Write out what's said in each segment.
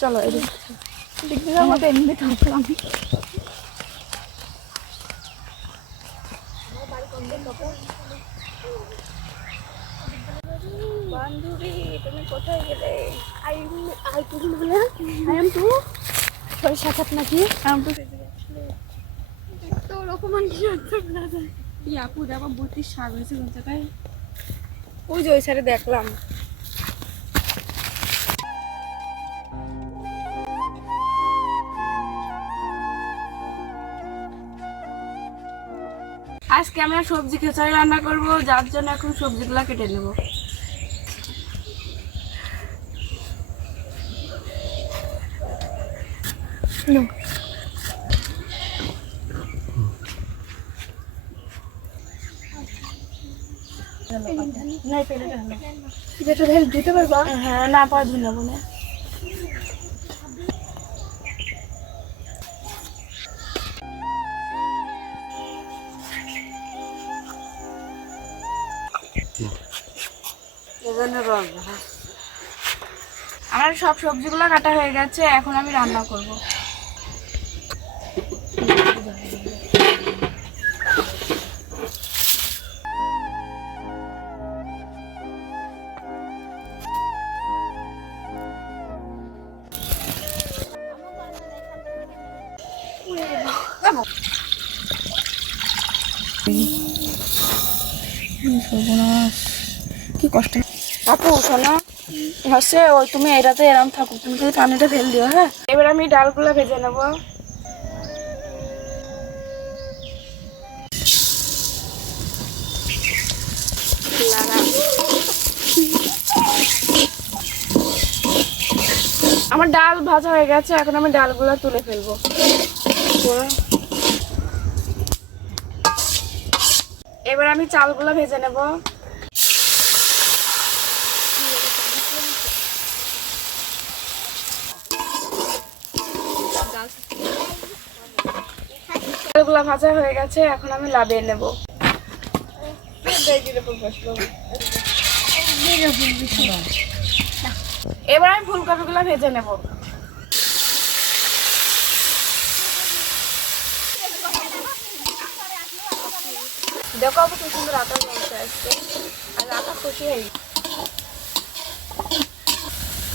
চলো এদিক দিয়ে আমাদের এমনি থাকলাম। বান্ধবী তুমি কোথায় গেলে? আই এম টু সরি সাক্ষাৎ নাকি তো ওরকম আপু দেখো বুটির শাক হয়েছে বলতে তাই ওই যে ওই সাইডে দেখলাম। আজকে আমরা সবজি খেচারি রান্না করব, যার জন্য এখন সবজিগুলো কেটে নেব। দিতে পারবা? হ্যাঁ না পাওয়া ধুয়ে নেবো না। আমার সব সবজিগুলো কাটা হয়ে গেছে, এখন আমি রান্না করব। কি কষ্ট আপু শোনো হচ্ছে ওই তুমি এটাতে এরম থাকো, তুমি যদি পানিটা ফেল দিও। হ্যাঁ এবার আমি ডালগুলো ভেজে নেব। আমার ডাল ভাজা হয়ে গেছে, এখন আমি ডালগুলো তুলে ফেলবো। এবার আমি চালগুলো ভেজে নেব। চালগুলো ভাজা হয়ে গেছে, এখন আমি লাভিয়ে নেব। এবার আমি ফুলকপিগুলো ভেজে নেব। দেখো আপু কি সুন্দর আটা জমছে আসছে, আর আটা খুশি হয়ে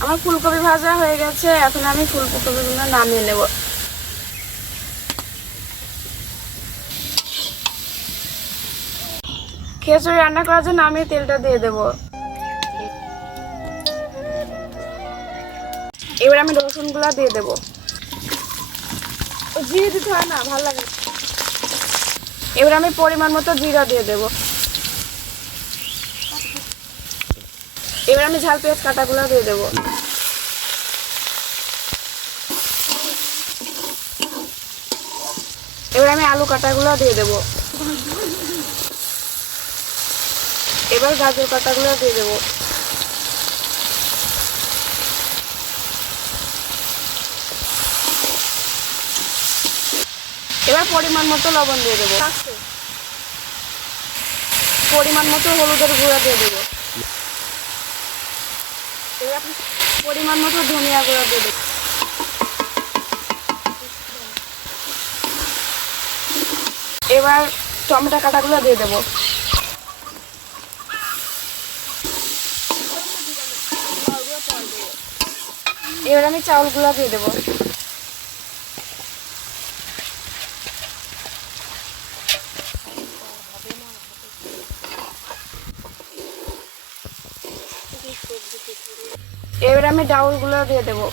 আমার ফুলকপি ভাজা হয়ে গেছে, এখন আমি ফুলকপিগুলো নামিয়ে নেব। খিচুড়ি রান্না করার জন্য আমি তেলটা দিয়ে দেব। এবার আমি রসুনগুলো দিয়ে দেব। জিরে দিতে হয় না, ভালো লাগে। এবার আমি পরিমাণ মতো জিরা দিয়ে দেব। এবার আমি ঝাল পেঁয়াজ কাটাগুলো দিয়ে দেব। এবার আমি আলু কাটাগুলো দিয়ে দেব। এবার গাজর কাটাগুলো দিয়ে দেব। এবার পরিমাণ মতো লবণ দিয়ে দেবো, পরিমাণ মতো হলুদের গুঁড়া দিয়ে দেবো। এবার আপনি পরিমাণ মতো ধনিয়া গুঁড়া দিয়ে দেবো। এবার টমেটো কাটাগুলো দিয়ে দেবো। এবার আমি চাউলগুলো দিয়ে দেবো। এবার আমি ডাউলগুলো দিয়ে দেবো।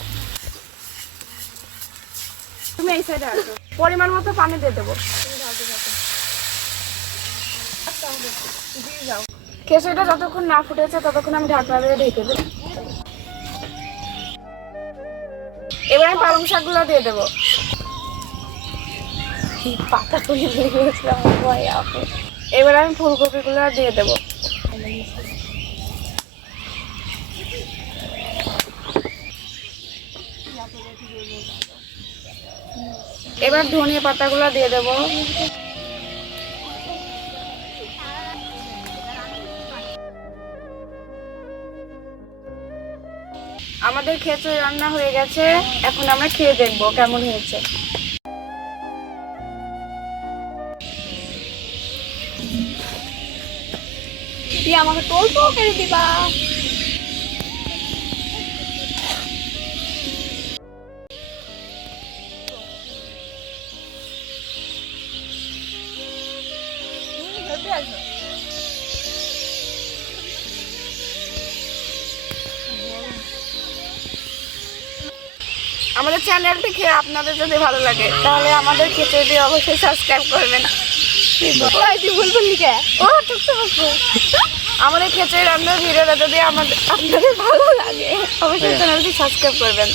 তুমি এই সাইডে আসো, পরিমাণ মতো পানি দিয়ে দেবো। খিচুড়িটা যতক্ষণ না ফুটেছে ততক্ষণ আমি ঢাকনা দিয়ে ঢেকে দেবো। এবার আমি পালং শাকগুলো দিয়ে দেবো। পাতা তুলে দিয়ে গিয়েছিলাম। এবার আমি ফুলকপিগুলো দিয়ে দেবো। এবার ধনিয়া পাতাগুলো দিয়ে দেবো। আমাদের খিচুড়ি রান্না হয়ে গেছে, এখন আমরা খেয়ে দেখবো কেমন হয়েছে। আমাকে টোল তো করে দিবা। আমাদের চ্যানেলটি খেয়ে আপনাদের যদি ভালো লাগে তাহলে আমাদের খিচুড়ি অবশ্যই সাবস্ক্রাইব করবেন। ও আমাদের খিচুড়ি রান্নার ভিডিওটা যদি আপনাদের ভালো লাগে অবশ্যই চ্যানেলটি সাবস্ক্রাইব করবেন।